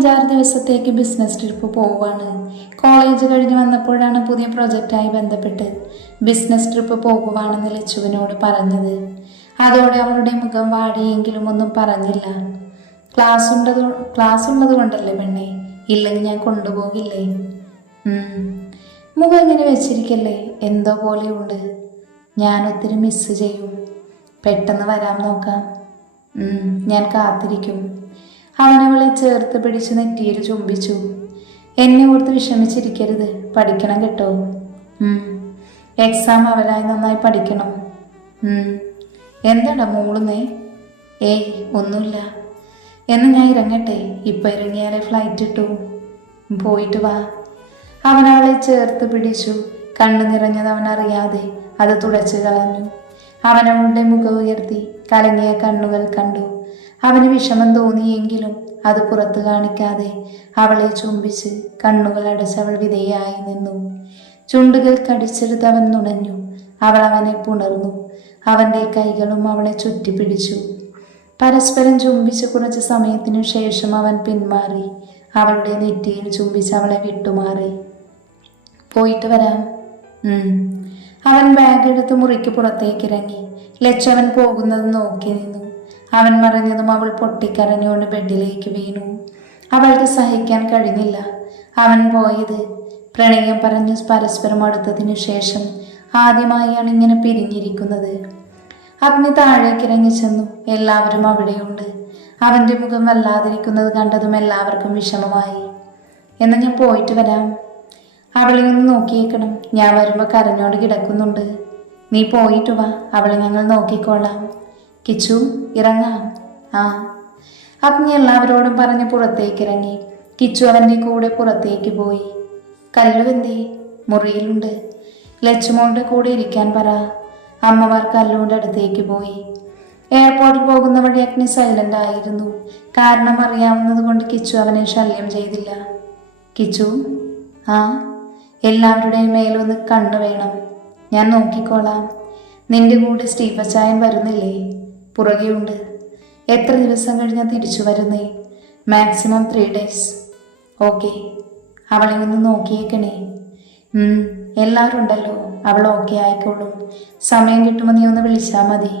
5-6 ദിവസത്തേക്ക് business trip പോവുകയാണ്. College കഴിഞ്ഞ് വന്നപ്പോഴാണ് പുതിയ പ്രൊജക്റ്റായി ബന്ധപ്പെട്ട് ബിസിനസ് ട്രിപ്പ് പോകുവാണെന്ന് ലച്ചുവിനോട് പറഞ്ഞത്. അതോടെ അവളുടെ മുഖം വാടിയെങ്കിലും ഒന്നും പറഞ്ഞില്ല. ക്ലാസ് ഉള്ളത് കൊണ്ടല്ലേ പെണ്ണെ, ഇല്ലെങ്കിൽ ഞാൻ കൊണ്ടുപോകില്ലേ. മുഖം ഇങ്ങനെ വെച്ചിരിക്കല്ലേ, എന്തോ പോലെയുണ്ട്. ഞാൻ ഒത്തിരി മിസ് ചെയ്യും. പെട്ടെന്ന് വരാൻ നോക്കാം. ഞാൻ കാത്തിരിക്കും. അവനവളെ ചേർത്ത് പിടിച്ച് നെറ്റിയിൽ ചുംബിച്ചു. എന്നെ ഓർത്ത് വിഷമിച്ചിരിക്കരുത്, പഠിക്കണം കേട്ടോ. എക്സാം അവരായി നന്നായി പഠിക്കണം. എന്താടാ മൂളുന്നേ? ഏയ് ഒന്നുമില്ല. എന്ന് ഞാൻ ഇറങ്ങട്ടെ? ഇപ്പം ഇറങ്ങിയാലേ ഫ്ലൈറ്റ് ഇട്ടു. പോയിട്ട് വാ. അവനവളെ ചേർത്ത് പിടിച്ചു. കണ്ണു നിറഞ്ഞത് അവനറിയാതെ അത് തുടച്ചു കളഞ്ഞു. അവനവളുടെ മുഖം ഉയർത്തി കലങ്ങിയ കണ്ണുകൾ കണ്ടു. അവന് വിഷമം തോന്നിയെങ്കിലും അത് പുറത്തു കാണിക്കാതെ അവളെ ചുംബിച്ച് കണ്ണുകൾ അടച്ചവൾ വിധേയായി നിന്നു. ചുണ്ടുകൾ കടിച്ചെടുത്ത് അവൻ നുണഞ്ഞു. അവൾ അവനെ പുണർന്നു. അവൻ്റെ കൈകളും അവളെ ചുറ്റിപ്പിടിച്ചു. പരസ്പരം ചുംബിച്ച് കുറച്ച് സമയത്തിനു ശേഷം അവൻ പിന്മാറി. അവളുടെ നെറ്റിയിൽ ചുംബിച്ച് അവളെ വിട്ടുമാറി. പോയിട്ട് വരാം. അവൻ ബാഗ് എടുത്ത് മുറിക്ക് പുറത്തേക്ക് ഇറങ്ങി. ലച്ചവൻ പോകുന്നത് നോക്കി നിന്നു. അവൻ മറിഞ്ഞതും അവൾ പൊട്ടിക്കരഞ്ഞുകൊണ്ട് ബെഡിലേക്ക് വീണു. അവൾക്ക് സഹിക്കാൻ കഴിഞ്ഞില്ല. അവൻ പോയത് പ്രണയം പറഞ്ഞ് പരസ്പരം അടുത്തതിനു ശേഷം ആദ്യമായാണ് ഇങ്ങനെ പിരിഞ്ഞിരിക്കുന്നത്. അഗ്നി താഴേക്ക് ഇറങ്ങി ചെന്നു. എല്ലാവരും അവിടെയുണ്ട്. അവൻ്റെ മുഖം വല്ലാതിരിക്കുന്നത് കണ്ടതും എല്ലാവർക്കും വിഷമമായി. എന്നാൽ ഞാൻ പോയിട്ട് വരാം. അവളെ ഒന്ന് നോക്കിയേക്കണം. ഞാൻ വരുമ്പോൾ കരഞ്ഞോട് കിടക്കുന്നുണ്ട്. നീ പോയിട്ട് വാ, അവളെ ഞങ്ങൾ നോക്കിക്കോളാം. കിച്ചു ഇറങ്ങാം. അഗ്നി എല്ലാവരോടും പറഞ്ഞ് പുറത്തേക്ക് ഇറങ്ങി. കിച്ചു അവൻ്റെ കൂടെ പുറത്തേക്ക് പോയി. കല്ലു എന്തേ? മുറിയിലുണ്ട്. ലച്ചുമോളുടെ കൂടെ ഇരിക്കാൻ പറ. അമ്മമാർ കല്ലുവിൻ്റെ അടുത്തേക്ക് പോയി. എയർപോർട്ടിൽ പോകുന്ന വഴി അഗ്നി സൈലന്റ് ആയിരുന്നു. കാരണം അറിയാവുന്നത് കൊണ്ട് കിച്ചു അവനെ ശല്യം ചെയ്തില്ല. കിച്ചു എല്ലാവരുടെയും മേലൊന്ന് കണ്ണു വേണം. ഞാൻ നോക്കിക്കോളാം. നിന്റെ കൂടെ സ്റ്റീഫച്ചായൻ വരുന്നില്ലേ? പുറകെയുണ്ട്. എത്ര ദിവസം കഴിഞ്ഞാൽ തിരിച്ചു വരുന്നേ? Maximum 3 days. ഓക്കെ. അവളെ ഒന്ന് നോക്കിയേക്കണേ. എല്ലാവരും ഉണ്ടല്ലോ. അവൾ ഓക്കെ ആയിക്കോളും. സമയം കിട്ടുമ്പോൾ നീ ഒന്ന് വിളിച്ചാൽ മതി.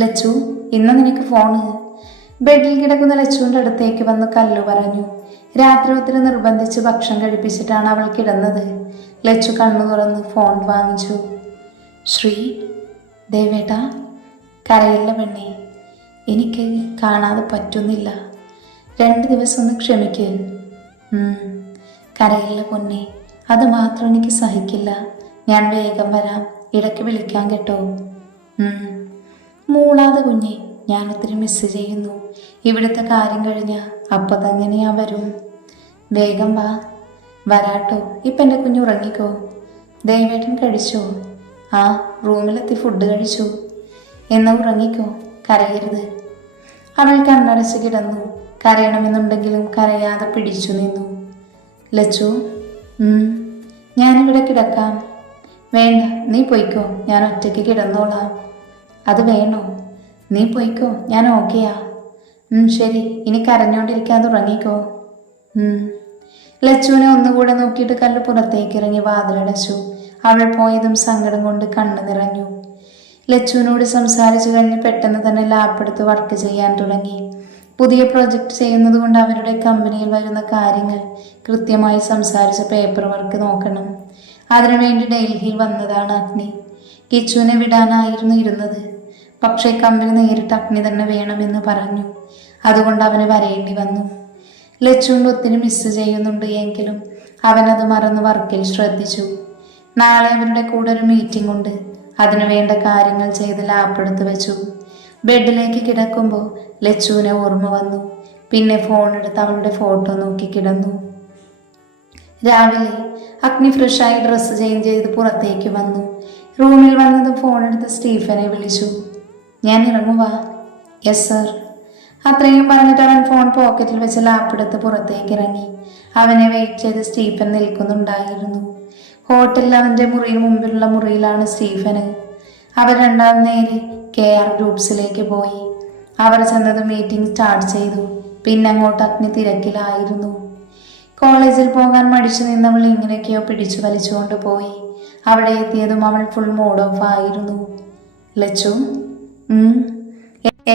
ലച്ചു ഇന്ന് നിനക്ക് ഫോണ്. ബെഡിൽ കിടക്കുന്ന ലച്ചുവിൻ്റെ അടുത്തേക്ക് വന്ന് കല്ലു പറഞ്ഞു. രാത്രി ഒത്തിരി നിർബന്ധിച്ച് ഭക്ഷണം കഴിപ്പിച്ചിട്ടാണ് അവൾ കിടന്നത്. ലച്ചു കണ്ണു തുറന്ന് ഫോൺ വാങ്ങിച്ചു. ശ്രീ ദേവേട്ടാ. കരയില്ല പെണ്ണേ, എനിക്ക് കാണാതെ പറ്റുന്നില്ല. 2 ദിവസം ഒന്ന് ക്ഷമിക്ക്. കരയില്ല പൊന്നെ, അത് മാത്രം എനിക്ക് സഹിക്കില്ല. ഞാൻ വേഗം വരാം. ഇടയ്ക്ക് വിളിക്കാൻ കേട്ടോ. മൂളാതെ കുഞ്ഞെ, ഞാൻ ഒത്തിരി മിസ് ചെയ്യുന്നു. ഇവിടുത്തെ കാര്യം കഴിഞ്ഞാൽ അപ്പം തന്നെ ഞാൻ വരും. വേഗം വാ. വരാട്ടോ. ഇപ്പം എൻ്റെ കുഞ്ഞ് ഉറങ്ങിക്കോ. ദേവേട്ടൻ കഴിച്ചോ? റൂമിലെത്തി ഫുഡ് കഴിച്ചു. എന്നാ ഉറങ്ങിക്കോ, കരയരുത്. അവൾ കണ്ണടച്ച് കിടന്നു. കരയണമെന്നുണ്ടെങ്കിലും കരയാതെ പിടിച്ചു നിന്നു. ലച്ചു ഞാനിവിടെ കിടക്കാം. വേണ്ട, നീ പൊയ്ക്കോ, ഞാൻ ഒറ്റയ്ക്ക് കിടന്നോളാം. അത് വേണോ? നീ പൊയ്ക്കോ, ഞാൻ ഓക്കെയാ. ശരി, ഇനി കരഞ്ഞോണ്ടിരിക്കാതെ ഉറങ്ങിക്കോ. ലച്ചുവിനെ ഒന്നുകൂടെ നോക്കിയിട്ട് കല്ല് പുറത്തേക്ക് ഇറങ്ങി വാതിലടച്ചു. അവൾ പോയതും സങ്കടം കൊണ്ട് കണ്ണു നിറഞ്ഞു. ലച്ചുവിനോട് സംസാരിച്ചു കഴിഞ്ഞ് പെട്ടെന്ന് തന്നെ ലാപ്പെടുത്ത് വർക്ക് ചെയ്യാൻ തുടങ്ങി. പുതിയ പ്രൊജക്റ്റ് ചെയ്യുന്നത് കൊണ്ട് അവരുടെ കമ്പനിയിൽ വരുന്ന കാര്യങ്ങൾ കൃത്യമായി സംസാരിച്ച് പേപ്പർ വർക്ക് നോക്കണം. അതിനുവേണ്ടി ഡൽഹിയിൽ വന്നതാണ് അഗ്നി. കിച്ചുവിനെ വിടാനായിരുന്നു ഇരുന്നത്. പക്ഷേ കമ്പനി നേരിട്ട് അഗ്നി തന്നെ വേണമെന്ന് പറഞ്ഞു. അതുകൊണ്ട് അവന് വരേണ്ടി വന്നു. ലച്ചുവിൻ്റെ ഒത്തിരി മിസ് ചെയ്യുന്നുണ്ട് എങ്കിലും അവനത് മറന്ന് വർക്കിൽ ശ്രദ്ധിച്ചു. നാളെ അവരുടെ കൂടെ ഒരു മീറ്റിംഗ് ഉണ്ട്. അതിനു വേണ്ട കാര്യങ്ങൾ ചെയ്ത് ലാപ്പെടുത്ത് വെച്ചു. ബെഡിലേക്ക് കിടക്കുമ്പോൾ ലച്ചുവിനെ ഓർമ്മ വന്നു. പിന്നെ ഫോണെടുത്ത് അവളുടെ ഫോട്ടോ നോക്കി കിടന്നു. രാവിലെ അഗ്നി ഫ്രഷായി ഡ്രസ്സ് ചേഞ്ച് ചെയ്ത് പുറത്തേക്ക് വന്നു. റൂമിൽ വന്നത് ഫോണെടുത്ത് സ്റ്റീഫനെ വിളിച്ചു. ഞാൻ ഇറങ്ങുവാ. Yes sir. അത്രയും പറഞ്ഞിട്ട് അവൻ ഫോൺ പോക്കറ്റിൽ വെച്ച് ലാപ്പെടുത്ത് പുറത്തേക്ക് ഇറങ്ങി. അവനെ വെയിറ്റ് ചെയ്ത് സ്റ്റീഫൻ നിൽക്കുന്നുണ്ടായിരുന്നു. ഹോട്ടലിൽ അവൻ്റെ മുറിയിൽ മുമ്പിലുള്ള മുറിയിലാണ് സ്റ്റീഫന്. അവർ രണ്ടാം നേരെ KR ഗ്രൂപ്പ്സിലേക്ക് പോയി. അവർ ചെന്നത് മീറ്റിംഗ് സ്റ്റാർട്ട് ചെയ്തു. പിന്നെ അങ്ങോട്ട് അഗ്നി തിരക്കിലായിരുന്നു. കോളേജിൽ പോകാൻ മടിച്ചു നിന്നവൾ ഇങ്ങനെയൊക്കെയോ പിടിച്ചു വലിച്ചുകൊണ്ട് പോയി. അവിടെ എത്തിയതും അവൾ ഫുൾ മൂഡ് ഓഫ് ആയിരുന്നു. ലച്ചു,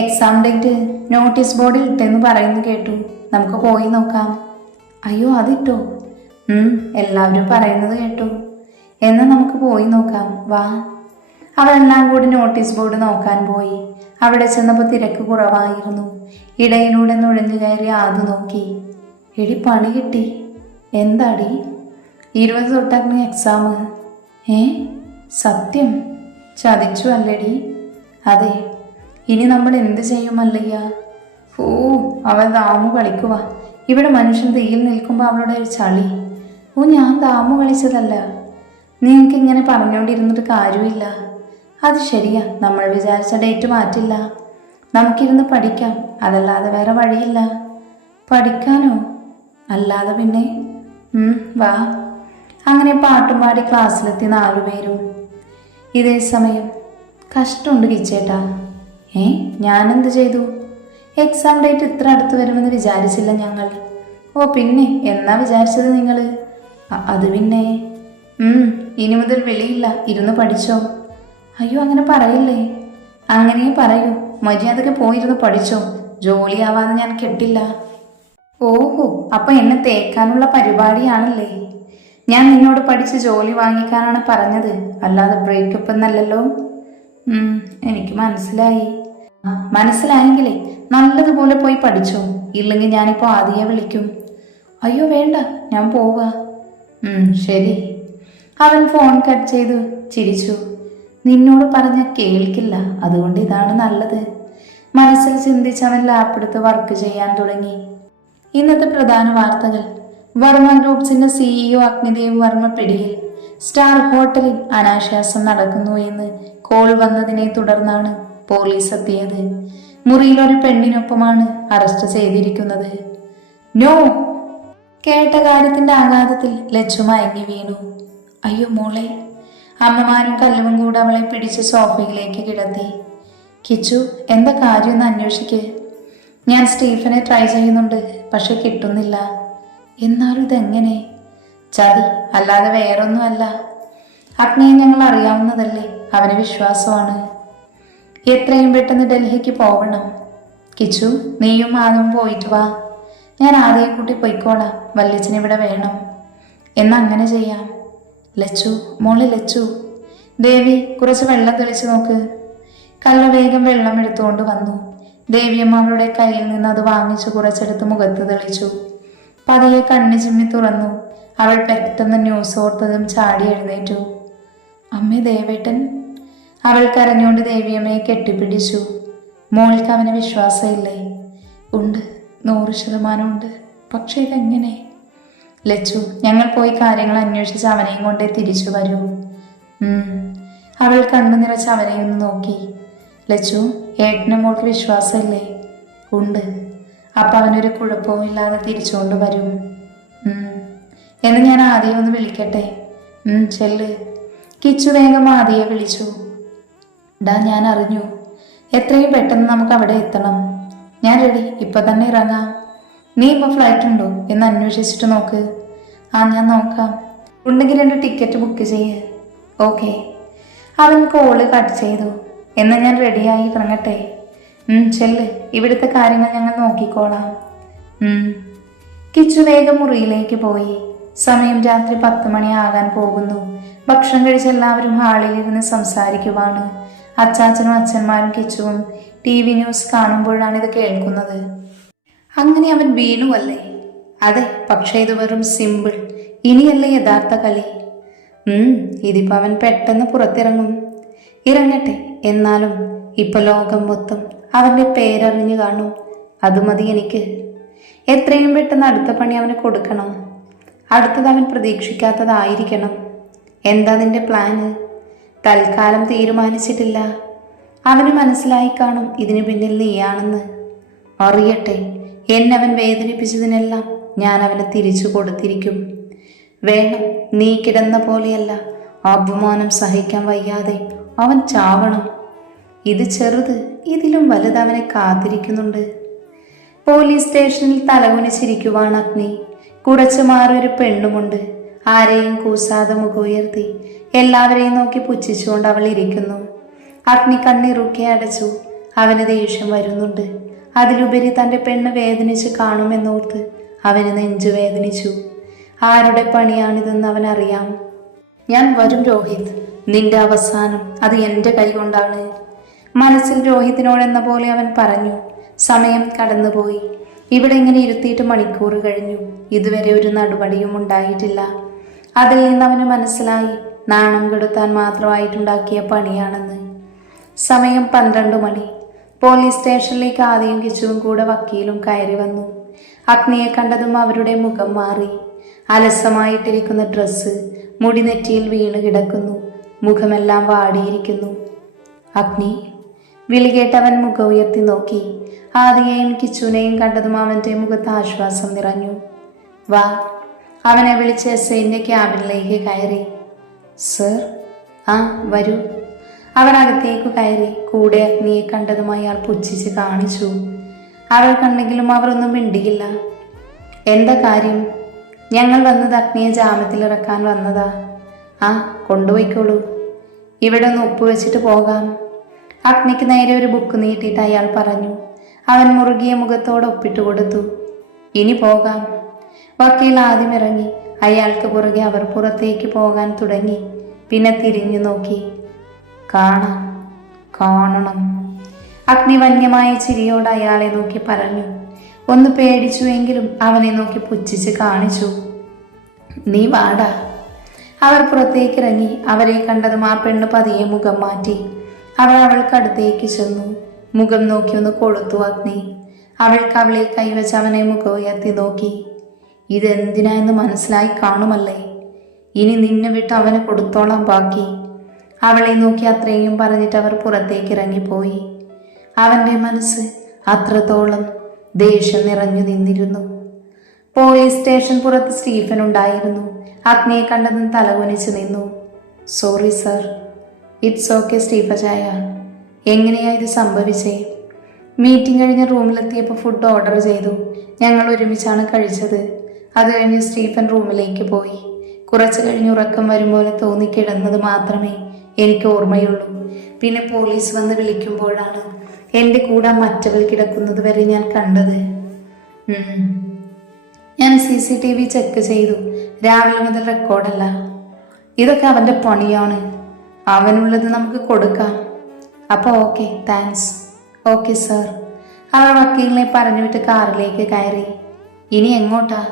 എക്സാം ഡേറ്റ് നോട്ടീസ് ബോർഡിൽ ഇട്ടെന്ന് പറയുന്നു കേട്ടു. നമുക്ക് പോയി നോക്കാം. അയ്യോ, അതിട്ടോ? എല്ലാവരും പറയുന്നത് കേട്ടു. എന്നാൽ നമുക്ക് പോയി നോക്കാം, വാ. അവളെല്ലാം കൂടി നോട്ടീസ് ബോർഡ് നോക്കാൻ പോയി. അവിടെ ചെന്നപ്പോൾ തിരക്ക് കുറവായിരുന്നു. ഇടയിലൂടെ നുഴഞ്ഞു കയറി അത് നോക്കി. എടി, പണി കിട്ടി. എന്താടി? 20 തൊട്ടഗ്നി എക്സാം. സത്യം? ചതിച്ചു അല്ലേടി? അതെ. ഇനി നമ്മൾ എന്ത് ചെയ്യും അല്ലയ്യ? അവൾ ദാമു കളിക്കുക. ഇവിടെ മനുഷ്യൻ തീയിൽ നിൽക്കുമ്പോൾ അവളുടെ ഒരു ചളി. ഞാൻ ദാമു കളിച്ചതല്ല. നിനക്ക് ഇങ്ങനെ പറഞ്ഞുകൊണ്ടിരുന്നിട്ട് കാര്യമില്ല. അത് ശരിയാ, നമ്മൾ വിചാരിച്ച ഡേറ്റ് മാറ്റില്ല. നമുക്കിരുന്ന് പഠിക്കാം, അതല്ലാതെ വേറെ വഴിയില്ല. പഠിക്കാനോ? അല്ലാതെ പിന്നെ. വാ. അങ്ങനെ പാട്ടും പാടി ക്ലാസ്സിലെത്തി 4 പേരും. ഇതേ സമയം, കഷ്ടമുണ്ട് കിച്ചേട്ടാ. ഞാനെന്ത് ചെയ്തു? എക്സാം ഡേറ്റ് ഇത്ര അടുത്ത് വരുമെന്ന് വിചാരിച്ചില്ല ഞങ്ങൾ. പിന്നെ എന്നാ വിചാരിച്ചത് നിങ്ങൾ? അത് പിന്നെ ഇനി മുതൽ വെളിയില്ല, ഇരുന്ന് പഠിച്ചോ. അയ്യോ, അങ്ങനെ പറയില്ലേ. അങ്ങനെ പറയൂ. മര്യാദക്ക് പോയിരുന്ന് പഠിച്ചോ. ജോലിയാവാതെ ഞാൻ കെട്ടില്ല. ഓഹോ, അപ്പൊ എന്നെ തേക്കാനുള്ള പരിപാടിയാണല്ലേ? ഞാൻ നിന്നോട് പഠിച്ച് ജോലി വാങ്ങിക്കാനാണ് പറഞ്ഞത്, അല്ലാതെ ബ്രേക്കപ്പ് എന്നല്ലല്ലോ. എനിക്ക് മനസ്സിലായി. മനസ്സിലായെങ്കിലേ നല്ലതുപോലെ പോയി പഠിച്ചോ. ഇല്ലെങ്കിൽ ഞാനിപ്പോൾ ആദ്യയെ വിളിക്കും. അയ്യോ വേണ്ട, ഞാൻ പോവാ. ശരി. അവൻ ഫോൺ കട്ട് ചെയ്തു ചിരിച്ചു. നിന്നോട് പറഞ്ഞ കേൾക്കില്ല, അതുകൊണ്ട് ഇതാണ് നല്ലത്. മനസ്സിൽ ചിന്തിച്ച് അവൻ ലാപ്പെടുത്ത് വർക്ക് ചെയ്യാൻ തുടങ്ങി. ഇന്നത്തെ പ്രധാന വാർത്തകൾ. വർമ്മ ഗ്രൂപ്പ്സിന്റെ CEO അഗ്നിദേവ് വർമ്മ പിടിയിൽ. സ്റ്റാർ ഹോട്ടലിൽ അനാശാസം നടക്കുന്നു എന്ന് കോൾ വന്നതിനെ തുടർന്നാണ് പോലീസ് എത്തിയത്. മുറിയിൽ ഒരു പെണ്ണിനൊപ്പമാണ് അറസ്റ്റ് ചെയ്തിരിക്കുന്നത്. നോ! കേട്ട കാര്യത്തിന്റെ ആഘാതത്തിൽ ലച്ചു മയങ്ങി വീണു. അയ്യോ മോളെ! അമ്മമാരും കല്ലുവും കൂടെ അവളെ പിടിച്ച് സോഫയിലേക്ക് കിടത്തി. കിച്ചു, എന്താ കാര്യമെന്ന് അന്വേഷിക്ക്. ഞാൻ സ്റ്റീഫനെ ട്രൈ ചെയ്യുന്നുണ്ട്, പക്ഷെ കിട്ടുന്നില്ല. എന്നാലും ഇതെങ്ങനെ? ചതി അല്ലാതെ വേറൊന്നുമല്ല. അഗ്നിയെ ഞങ്ങൾ അറിയാവുന്നതല്ലേ, അവന് വിശ്വാസമാണ്. എത്രയും പെട്ടെന്ന് ഡൽഹിക്ക് പോകണം. കിച്ചു, നീയും ആദ്യം പോയിട്ട് വാ. ഞാൻ ആദ്യം കൂട്ടി പൊയ്ക്കോളാം. വല്യച്ഛൻ ഇവിടെ വേണം. എന്നങ്ങനെ ചെയ്യാം. ലച്ചു, മോളെ ലച്ചു. ദേവി, കുറച്ച് വെള്ളം തെളിച്ചു നോക്ക്. കള്ള വേഗം വെള്ളം എടുത്തുകൊണ്ട് വന്നു. ദേവിയമ്മ അവളുടെ കയ്യിൽ നിന്ന് അത് വാങ്ങിച്ചു കുറച്ചെടുത്ത് മുഖത്ത് തെളിച്ചു. പതിയെ കണ്ണു ചിമ്മി തുറന്നു. അവൾ പെട്ടെന്ന് ന്യൂസ് ഓർത്തതും ചാടി എഴുന്നേറ്റു. അമ്മേ, ദേവേട്ടൻ! അവൾ കരഞ്ഞുകൊണ്ട് ദേവിയമ്മയെ കെട്ടിപ്പിടിച്ചു. മോൾക്ക് അവന് വിശ്വാസമില്ലേ? ഉണ്ട്, 100% ഉണ്ട്. പക്ഷെ ഇതെങ്ങനെ? ലച്ചു, ഞങ്ങൾ പോയി കാര്യങ്ങൾ അന്വേഷിച്ച് അവനെയും കൊണ്ടേ തിരിച്ചു വരൂ. അവൾ കണ്ണു നിറച്ച് അവനെയൊന്ന് നോക്കി. ലച്ചു, ഏട്ടനും മോൾക്ക് വിശ്വാസമില്ലേ? ഉണ്ട്. അപ്പൊ അവനൊരു കുഴപ്പവും ഇല്ലാതെ തിരിച്ചുകൊണ്ട് വരും. എന്ന് ഞാൻ ആദ്യം ഒന്ന് വിളിക്കട്ടെ? ചെല്ല്. കിച്ചു വേഗം ആദ്യയെ വിളിച്ചു. ഞാൻ അറിഞ്ഞു. എത്രയും പെട്ടെന്ന് നമുക്ക് അവിടെ എത്തണം. ഞാൻ റെഡി, ഇപ്പൊ തന്നെ ഇറങ്ങാം. നീ ഇപ്പൊ ഫ്ലൈറ്റ് ഉണ്ടോ എന്ന് അന്വേഷിച്ചിട്ട് നോക്ക്. ഞാൻ നോക്കാം. ഉണ്ടെങ്കിൽ 2 ടിക്കറ്റ് ബുക്ക് ചെയ്യ്. ഓക്കെ. അവൻ കോള് കട്ട് ചെയ്തു. എന്നാൽ ഞാൻ റെഡിയായി ഇറങ്ങട്ടെ. ചെല്ല്, ഇവിടുത്തെ കാര്യങ്ങൾ ഞങ്ങൾ നോക്കിക്കോളാം. കിച്ചു വേഗം മുറിയിലേക്ക് പോയി. സമയം രാത്രി 10 മണിയാകാൻ പോകുന്നു. ഭക്ഷണം കഴിച്ച് എല്ലാവരും ഹാളിലിരുന്ന് സംസാരിക്കുവാണ്. അച്ചാച്ചനും അച്ഛന്മാരും കിച്ചുവും TV ന്യൂസ് കാണുമ്പോഴാണ് ഇത് കേൾക്കുന്നത്. അങ്ങനെ അവൻ വീണുവല്ലേ? അതെ, പക്ഷേ ഇത് വെറും സിമ്പിൾ. ഇനിയല്ലേ യഥാർത്ഥ കളി. ഇതിപ്പോ അവൻ പെട്ടെന്ന് പുറത്തിറങ്ങും. ഇറങ്ങട്ടെ. എന്നാലും ഇപ്പൊ ലോകം മൊത്തം അവന്റെ പേരറിഞ്ഞു കാണും. അത് മതി എനിക്ക്. എത്രയും പെട്ടെന്ന് അടുത്ത പണി അവന് കൊടുക്കണം. അടുത്തത് അവൻ പ്രതീക്ഷിക്കാത്തതായിരിക്കണം. എന്താ നിന്റെ പ്ലാന്? തൽക്കാലം തീരുമാനിച്ചിട്ടില്ല. അവന് മനസ്സിലായി കാണും ഇതിന് പിന്നിൽ നീയാണെന്ന്. അറിയട്ടെ, എന്നെ അവൻ വേദനിപ്പിച്ചതിനെല്ലാം ഞാൻ അവന് തിരിച്ചു കൊടുത്തിരിക്കും. വേണം, നീ കിടന്ന പോലെയല്ല. അപമാനം സഹിക്കാൻ വയ്യാതെ അവൻ ചാവണം. ഇത് ചെറുത്, ഇതിലും വലുത് അവനെ കാത്തിരിക്കുന്നുണ്ട്. പോലീസ് സ്റ്റേഷനിൽ തലകുനിച്ചിരിക്കുവാണ് അഗ്നി. കുറച്ചു മാറി ഒരു പെണ്ണുമുണ്ട്. ആരെയും കൂസാതെ മുഖമുയർത്തി എല്ലാവരെയും നോക്കി പുച്ഛിച്ചുകൊണ്ട് അവൾ ഇരിക്കുന്നു. അഗ്നി കണ്ണിറുക്കെ അടച്ചു. അവന് ദേഷ്യം വരുന്നുണ്ട്. അതിലുപരി തൻ്റെ പെണ്ണ് വേദനിച്ച് കാണുമെന്നോർത്ത് അവന് നെഞ്ചു വേദനിച്ചു. ആരുടെ പണിയാണിതെന്ന് അവനറിയാം. ഞാൻ വരും രോഹിത്, നിന്റെ അവസാനം അത് എൻ്റെ കൈകൊണ്ടാണ്. മനസ്സിൽ രോഹിത്തിനോടെന്ന പോലെ അവൻ പറഞ്ഞു. സമയം കടന്നുപോയി. ഇവിടെ ഇങ്ങനെ ഇരുത്തിയിട്ട് മണിക്കൂർ കഴിഞ്ഞു. ഇതുവരെ ഒരു നടപടിയും ഉണ്ടായിട്ടില്ല. അതിൽ നിന്ന് അവന് മനസ്സിലായി നാണം കെടുത്താൻ മാത്രമായിട്ടുണ്ടാക്കിയ പണിയാണെന്ന്. സമയം 12 മണി. പോലീസ് സ്റ്റേഷനിലേക്ക് ആദ്യം കിച്ചുവും കൂടെ വക്കീലും കയറി വന്നു. അഗ്നിയെ കണ്ടതും അവരുടെ മുഖം മാറി. അലസമായിട്ടിരിക്കുന്ന ഡ്രസ്സ്, മുടി നെറ്റിയിൽ വീണ് കിടക്കുന്നു. മുഖമെല്ലാം വാടിയിരിക്കുന്നു. അഗ്നി വിളി കേട്ടവൻ മുഖം ഉയർത്തി നോക്കി. ആദിയെയും കിച്ചുവിനെയും കണ്ടതും അവൻ്റെ മുഖത്ത് ആശ്വാസം നിറഞ്ഞു. വാ, അവനെ വിളിച്ച് എസ്ഐൻ്റെ ക്യാബിനിലേക്ക് കയറി. സർ. ആ വരൂ. അവനകത്തേക്ക് കയറി. കൂടെ അഗ്നിയെ കണ്ടതും അയാൾ പുച്ഛിച്ച് കാണിച്ചു. അവൾ കണ്ടെങ്കിലും അവർ ഒന്നും മിണ്ടിയില്ല. എന്താ കാര്യം? ഞങ്ങൾ വന്നത് അഗ്നിയെ ജാമ്യത്തിലിറക്കാൻ വന്നതാ. ആ കൊണ്ടുപോയിക്കോളൂ. ഇവിടെ ഒന്ന് ഒപ്പുവെച്ചിട്ട് പോകാം. അഗ്നിക്ക് നേരെ ഒരു ബുക്ക് നീട്ടിയിട്ട് അയാൾ പറഞ്ഞു. അവൻ മുറുകിയ മുഖത്തോടെ ഒപ്പിട്ട് കൊടുത്തു. ഇനി പോകാം. വക്കീൽ ആദ്യം ഇറങ്ങി. അയാൾക്ക് പുറകെ അവർ പുറത്തേക്ക് പോകാൻ തുടങ്ങി. പിന്നെ തിരിഞ്ഞു നോക്കി. കാണണം. അഗ്നി വന്യമായ ചിരിയോട് അയാളെ നോക്കി പറഞ്ഞു. ഒന്ന് പേടിച്ചുവെങ്കിലും അവനെ നോക്കി പുച്ഛിച്ച് കാണിച്ചു. നീ വാടാ. അവർ പുറത്തേക്കിറങ്ങി. അവരെ കണ്ടതും ആ പെണ്ണ് പതിയെ മുഖം മാറ്റി. അവൾ അവൾക്കടുത്തേക്ക് ചെന്നു. മുഖം നോക്കി ഒന്ന് കൊളുത്തു അഗ്നി. അവൾക്ക് അവളെ കൈവച്ച് അവനെ മുഖം ഉയർത്തി നോക്കി. ഇതെന്തിനാ എന്ന് മനസ്സിലായി കാണുമല്ലേ? ഇനി നിന്നെ വിട്ട് അവന് കൊടുത്തോളാം ബാക്കി. അവളെ നോക്കി അത്രയും പറഞ്ഞിട്ട് അവർ പുറത്തേക്ക് ഇറങ്ങിപ്പോയി. അവൻ്റെ മനസ്സ് അത്രത്തോളം ദേഷ്യം നിറഞ്ഞു നിന്നിരുന്നു. പോലീസ് സ്റ്റേഷൻ പുറത്ത് സ്റ്റീഫൻ ഉണ്ടായിരുന്നു. അഗ്നിയെ കണ്ടതും തലകുനിച്ച് നിന്നു. Sorry sir. ഇറ്റ്സ് ഓക്കെ സ്റ്റീഫച്ചായ. എങ്ങനെയാ ഇത് സംഭവിച്ചേ? മീറ്റിംഗ് കഴിഞ്ഞ് റൂമിലെത്തിയപ്പോൾ ഫുഡ് ഓർഡർ ചെയ്തു. ഞങ്ങൾ ഒരുമിച്ചാണ് കഴിച്ചത്. അത് കഴിഞ്ഞ് സ്റ്റീഫൻ റൂമിലേക്ക് പോയി. കുറച്ച് കഴിഞ്ഞ് ഉറക്കം വരും പോലെ തോന്നിക്കിടന്നത് മാത്രമേ എനിക്ക് ഓർമ്മയുള്ളൂ. പിന്നെ പോലീസ് വന്ന് വിളിക്കുമ്പോഴാണ് എൻ്റെ കൂടെ മറ്റവൾ കിടക്കുന്നത് വരെ ഞാൻ കണ്ടത്. ഞാൻ CCTV ചെക്ക് ചെയ്തു. രാവിലെ മുതൽ റെക്കോർഡല്ല. ഇതൊക്കെ അവൻ്റെ പണിയാണ്. അവനുള്ളത് നമുക്ക് കൊടുക്കാം. അപ്പോൾ ഓക്കെ, താങ്ക്സ്. Okay sir. അവർ വക്കീലിനെ പറഞ്ഞു വിട്ട് കാറിലേക്ക് കയറി. ഇനി എങ്ങോട്ടാ?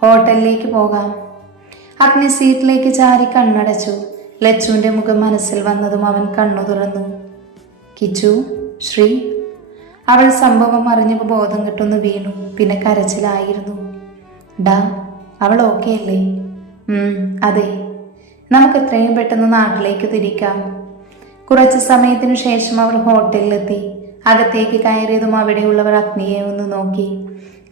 ഹോട്ടലിലേക്ക് പോകാം. അഗ്നി സീറ്റിലേക്ക് ചാരി കണ്ണടച്ചു. ലച്ചുവിൻ്റെ മുഖം മനസ്സിൽ വന്നതും അവൻ കണ്ണു തുറന്നു. കിച്ചു, ശ്രീ. അവൾ സംഭവം അറിഞ്ഞപ്പോൾ ബോധം കിട്ടുന്നു വീണു. പിന്നെ കരച്ചിലായിരുന്നു. ഡാ, അവൾ ഓക്കെ അല്ലേ? അതെ. നമുക്ക് എത്രയും പെട്ടെന്ന് നാട്ടിലേക്ക് തിരിക്കാം. കുറച്ച് സമയത്തിനു ശേഷം അവർ ഹോട്ടലിലെത്തി. അകത്തേക്ക് കയറിയതും അവിടെയുള്ളവർ അഗ്നിയെ ഒന്ന് നോക്കി.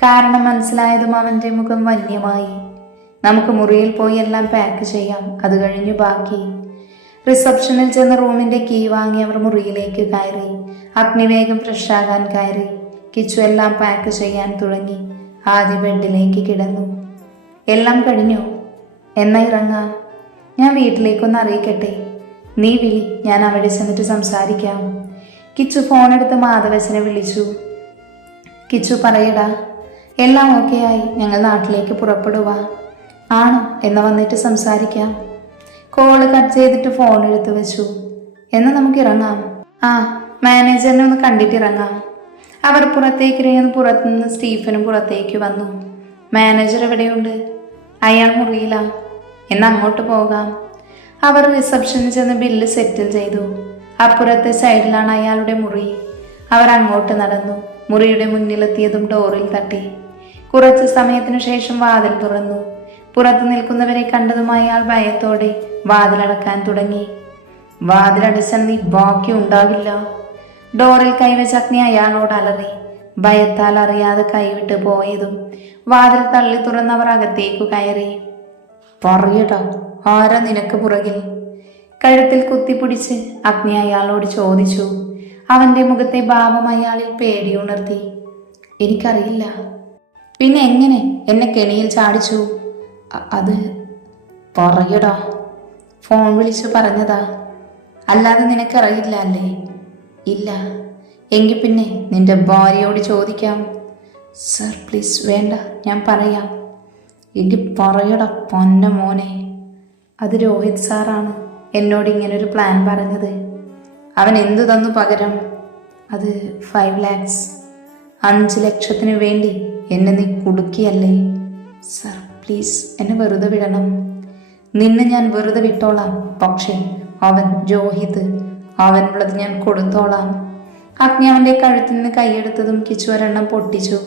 കാരണം മനസ്സിലായതും അവൻ്റെ മുഖം വന്യമായി. നമുക്ക് മുറിയിൽ പോയി എല്ലാം പാക്ക് ചെയ്യാം. അത് കഴിഞ്ഞു ബാക്കി. റിസപ്ഷനിൽ ചെന്ന് റൂമിൻ്റെ കീ വാങ്ങി അവർ മുറിയിലേക്ക് കയറി. അഗ്നി വേഗം ഫ്രഷാകാൻ കയറി. കിച്ചു എല്ലാം പാക്ക് ചെയ്യാൻ തുടങ്ങി. ആദ്യ ബെഡിലേക്ക് കിടന്നു. എല്ലാം കഴിഞ്ഞു. എന്നാ ഇറങ്ങാം. ഞാൻ വീട്ടിലേക്കൊന്ന് അറിയിക്കട്ടെ? നീ വിളി, ഞാൻ അവിടെ ചെന്നിട്ട് സംസാരിക്കാം. കിച്ചു ഫോണെടുത്ത് മാധവച്ചനെ വിളിച്ചു. കിച്ചു പറയടാ. എല്ലാം ഓക്കെ ആയി. ഞങ്ങൾ നാട്ടിലേക്ക് പുറപ്പെടുക. ആണോ? എന്നാ വന്നിട്ട് സംസാരിക്കാം. കോള് കട്ട് ചെയ്തിട്ട് ഫോൺ എടുത്ത് വെച്ചു. എന്നാൽ നമുക്ക് ഇറങ്ങാം. ആ, മാനേജറിനെ ഒന്ന് കണ്ടിട്ട് ഇറങ്ങാം. അവർ പുറത്തേക്ക് ഇറങ്ങി. പുറത്തുനിന്ന് സ്റ്റീഫനും പുറത്തേക്ക് വന്നു. മാനേജർ എവിടെയുണ്ട്? അയാൾ മുറിയിലാ. എന്നാൽ അങ്ങോട്ട് പോകാം. അവർ റിസപ്ഷനിൽ ചെന്ന് ബില്ല് സെറ്റിൽ ചെയ്തു. അപ്പുറത്തെ സൈഡിലാണ് അയാളുടെ മുറി. അവർ അങ്ങോട്ട് നടന്നു. മുറിയുടെ മുന്നിലെത്തിയതും ഡോറിൽ തട്ടി. കുറച്ച് സമയത്തിനു ശേഷം വാതിൽ തുറന്നു. പുറത്തു നിൽക്കുന്നവരെ കണ്ടതും അയാൾ ഭയത്തോടെ വാതിലടക്കാൻ തുടങ്ങി. വാതിലടച്ചാൽ നീ ബാക്കി ഉണ്ടാവില്ല. ഡോറിൽ കൈവച്ച അഗ്നി അയാളോട് അലറി. ഭയത്താൽ അറിയാതെ കൈവിട്ട് പോയതും വാതിൽ തള്ളി തുറന്നവർ അകത്തേക്കു കയറി. പറയടാ, ആരാ നിനക്ക് പുറകിൽ? കഴുത്തിൽ കുത്തിപ്പിടിച്ച് അഗ്നി അയാളോട് ചോദിച്ചു. അവന്റെ മുഖത്തെ ഭാവം അയാളിൽ പേടിയുണർത്തി. എനിക്കറിയില്ല. പിന്നെ എങ്ങനെ എന്നെ കെണിയിൽ ചാടിച്ചു? അത് പറയടാ. ഫോൺ വിളിച്ചു പറഞ്ഞതാ. അല്ലാതെ നിനക്കറിയില്ല അല്ലേ? ഇല്ല. എങ്കിൽ പിന്നെ നിന്റെ ഭാര്യയോട് ചോദിക്കാം. സർ പ്ലീസ്, വേണ്ട, ഞാൻ പറയാം. എങ്കിൽ പറയടാ പൊന്ന മോനെ. അത് രോഹിത് സാറാണ് എന്നോട് ഇങ്ങനൊരു പ്ലാൻ പറഞ്ഞത്. അവൻ എന്തു തന്നു പകരം? അത് 5 lakhs. 5 ലക്ഷത്തിന് വേണ്ടി എന്നെ നീ കുടുക്കിയല്ലേ? സർ പ്ലീസ്, എന്നെ വെറുതെ വിടണം. നിന്നെ ഞാൻ വെറുതെ വിട്ടോളാം. പക്ഷേ അവൻ രോഹിത്, അവനുള്ളത് ഞാൻ കൊടുത്തോളാം. അഗ്നി അവൻ്റെ കഴുത്തിൽ നിന്ന് കൈയെടുത്തതും കിച്ചു ഒരെണ്ണം പൊട്ടിച്ചു.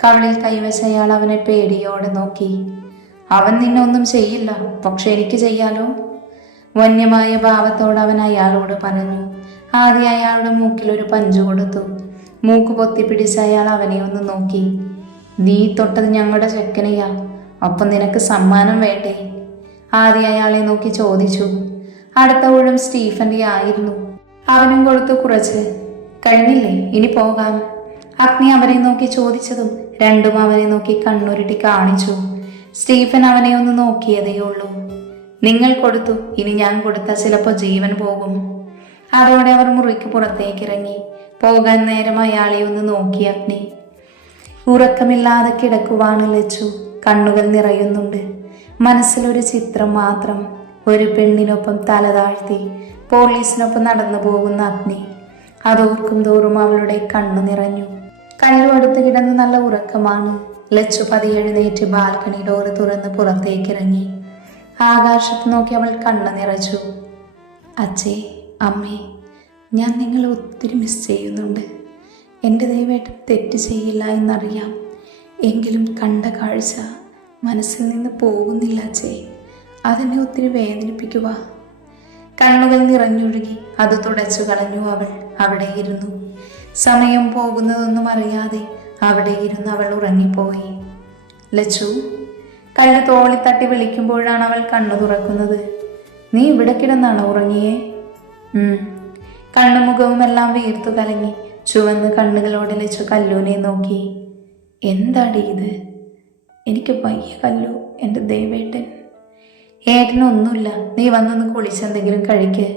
കവളിൽ കൈവച്ച അയാൾ അവനെ പേടിയോടെ നോക്കി. അവൻ നിന്നെ ഒന്നും ചെയ്യില്ല, പക്ഷെ എനിക്ക് ചെയ്യാലോ. വന്യമായ ഭാവത്തോട് അവൻ അയാളോട് പറഞ്ഞു. ആദ്യം അയാളുടെ മൂക്കിൽ ഒരു പഞ്ചു കൊടുത്തു. മൂക്ക് പൊത്തിപ്പിടിച്ച് അയാൾ അവനെ ഒന്ന് നോക്കി. നീ തൊട്ടത് ഞങ്ങളുടെ ചെക്കനെയാ, അപ്പം നിനക്ക് സമ്മാനം വേണ്ടേ? ആദ്യം അയാളെ നോക്കി ചോദിച്ചു. അടുത്ത ഊഴം സ്റ്റീഫന്റെ ആയിരുന്നു. അവനും കൊടുത്തു കുറച്ച്. കഴിഞ്ഞില്ലേ, ഇനി പോകാം? അഗ്നി അവനെ നോക്കി ചോദിച്ചതും രണ്ടും അവനെ നോക്കി കണ്ണുരുട്ടി കാണിച്ചു. സ്റ്റീഫൻ അവനെ ഒന്ന് നോക്കിയതേയുള്ളൂ. നിങ്ങൾ കൊടുത്തു, ഇനി ഞാൻ കൊടുത്താൽ ചിലപ്പോൾ ജീവൻ പോകും. അതോടെ അവർ മുറിക്ക് പുറത്തേക്ക് ഇറങ്ങി. പോകാൻ നേരം അയാളെ ഒന്ന് നോക്കി അഗ്നി. ഉറക്കമില്ലാതെ കിടക്കുവാണ് ലച്ചു. കണ്ണുകൾ നിറയുന്നുണ്ട്. മനസ്സിലൊരു ചിത്രം മാത്രം. ഒരു പെണ്ണിനൊപ്പം തല താഴ്ത്തി പോലീസിനൊപ്പം നടന്നു പോകുന്ന അഗ്നി. അതോർക്കും തോറും അവളുടെ കണ്ണു നിറഞ്ഞു. കല്ലു അടുത്ത് കിടന്ന് നല്ല ഉറക്കമാണ്. ലച്ചു പതിയെഴുന്നേറ്റ് ബാൽക്കണി ഡോറ് തുറന്ന് പുറത്തേക്കിറങ്ങി. ആകാശത്ത് നോക്കി അവൾ കണ്ണു നിറച്ചു. അച്ഛേ, അമ്മേ, ഞാൻ നിങ്ങളെ ഒത്തിരി മിസ് ചെയ്യുന്നുണ്ട്. എൻ്റെ ദൈവമായിട്ട് തെറ്റ് ചെയ്യില്ല എന്നറിയാം. എങ്കിലും കണ്ട കാഴ്ച മനസ്സിൽ നിന്ന് പോകുന്നില്ല അച്ഛേ. അതെന്നെ ഒത്തിരി വേദനിപ്പിക്കുക. കണ്ണുകൾ നിറഞ്ഞൊഴുകി. അത് തുടച്ചു കളഞ്ഞു അവൾ. അവിടെ ഇരുന്നു. സമയം പോകുന്നതൊന്നും അറിയാതെ അവിടെ ഇരുന്ന് അവൾ ഉറങ്ങിപ്പോയി. ലച്ചു. കല്ല് തോളി തട്ടി വിളിക്കുമ്പോഴാണ് അവൾ കണ്ണു തുറക്കുന്നത്. നീ ഇവിടെ കിടന്നാണോ ഉറങ്ങിയേ? കണ്ണുമുഖവും എല്ലാം വീർത്തു കലങ്ങി. ചുവന്ന് കണ്ണുകളോടെ ലച്ചു കല്ലുവിനെ നോക്കി. എന്താടി ഇത്? എനിക്ക് വയ്യ കല്ലു, എൻ്റെ ദേവേട്ടൻ. ഏട്ടനൊന്നുമില്ല, നീ വന്നൊന്ന് കുളിച്ചെന്തെങ്കിലും കഴിക്ക്.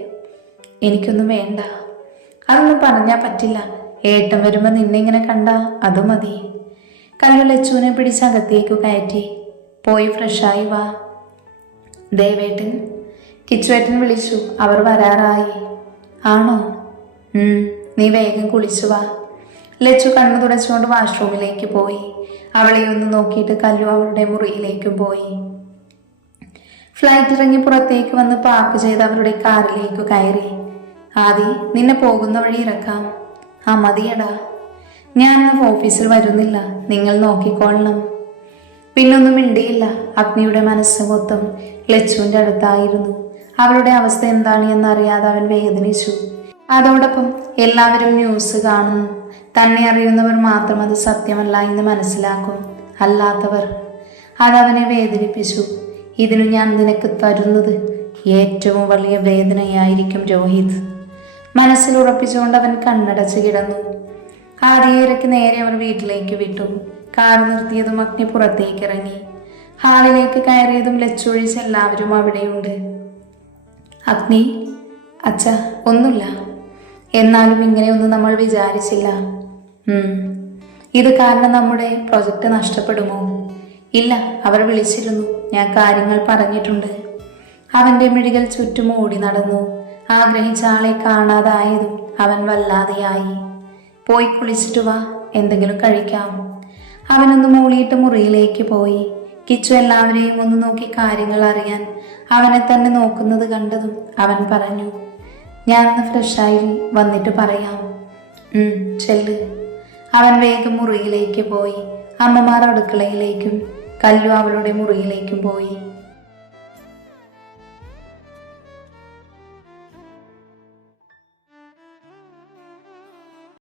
എനിക്കൊന്നും വേണ്ട. അതൊന്നും പറഞ്ഞാൽ പറ്റില്ല. ഏട്ടൻ വരുമ്പോൾ നിന്നെ ഇങ്ങനെ കണ്ട അത് മതി. കല്ലു ലച്ചുവിനെ പിടിച്ച് അകത്തേക്ക് കയറ്റി. പോയി ഫ്രഷായി വാ. ദേവേട്ടൻ, കിച്ചുവേട്ടൻ വിളിച്ചു. അവർ വരാറായി. ആണോ? നീ വേഗം കുളിച്ചു വാ. ലച്ചു കണ്ണു തുടച്ചുകൊണ്ട് വാഷ്റൂമിലേക്ക് പോയി. അവളെ ഒന്ന് നോക്കിയിട്ട് കല്ലു അവളുടെ മുറിയിലേക്കും പോയി. ഫ്ലൈറ്റ് ഇറങ്ങി പുറത്തേക്ക് വന്ന് പാർക്ക് ചെയ്ത് അവരുടെ കാറിലേക്ക് കയറി. ആദി, നിന്നെ പോകുന്ന വഴി ഇറക്കാം. ആ മതിയടാ. ഞാൻ ഇന്ന് ഓഫീസിൽ വരുന്നില്ല, നിങ്ങൾ നോക്കിക്കൊള്ളണം. പിന്നൊന്നും മിണ്ടിയില്ല. അഗ്നിയുടെ മനസ്സ് മൊത്തം ലച്ചുവിൻ്റെ അടുത്തായിരുന്നു. അവളുടെ അവസ്ഥ എന്താണ് എന്നറിയാതെ അവൻ വേദനിച്ചു. അതോടൊപ്പം എല്ലാവരും ന്യൂസ് കാണുന്നു. തന്നെ അറിയുന്നവർ മാത്രം അത് സത്യമല്ല എന്ന് മനസ്സിലാക്കും. അല്ലാത്തവർ. അതവനെ വേദനിപ്പിച്ചു. ഇതിനു ഞാൻ നിനക്ക് തരുന്നത് ഏറ്റവും വലിയ വേദനയായിരിക്കും രോഹിത്. മനസ്സിൽ ഉറപ്പിച്ചുകൊണ്ട് അവൻ കണ്ണടച്ച് കിടന്നു. ആദ്യയിരക്ക് നേരെ അവർ വീട്ടിലേക്ക് വിട്ടു. കാർ നിർത്തിയതും അഗ്നി പുറത്തേക്ക് ഇറങ്ങി. ഹാളിലേക്ക് കയറിയതും ലച്ചൊഴിച്ച് എല്ലാവരും അവിടെയുണ്ട്. അഗ്നി. അച്ഛ, ഒന്നുമില്ല. എന്നാലും ഇങ്ങനെയൊന്നും നമ്മൾ വിചാരിച്ചില്ല. ഇത് കാരണം നമ്മുടെ പ്രൊജക്റ്റ് നഷ്ടപ്പെടുമോ? ഇല്ല, അവർ വിളിച്ചിരുന്നു. ഞാൻ കാര്യങ്ങൾ പറഞ്ഞിട്ടുണ്ട്. അവൻ്റെ മിഴികൾ ചുറ്റും ഓടി നടന്നു. ആഗ്രഹിച്ച ആളെ കാണാതായതും അവൻ വല്ലാതെയായി. പോയി കുളിച്ചിട്ട് വാ, എന്തെങ്കിലും കഴിക്കാം. അവനൊന്ന് മൂളിയിട്ട് മുറിയിലേക്ക് പോയി. കിച്ചു എല്ലാവരെയും ഒന്ന് നോക്കി കാര്യങ്ങൾ അറിയാൻ അവനെ തന്നെ നോക്കുന്നത് കണ്ടതും അവൻ പറഞ്ഞു, ഞാനൊന്ന് ഫ്രഷായി വന്നിട്ട് പറയാം. ചെല്ല്. അവൻ വേഗം മുറിയിലേക്ക് പോയി. അമ്മമാർ അടുക്കളയിലേക്കും കല്ലു അവളുടെ മുറിയിലേക്കും പോയി.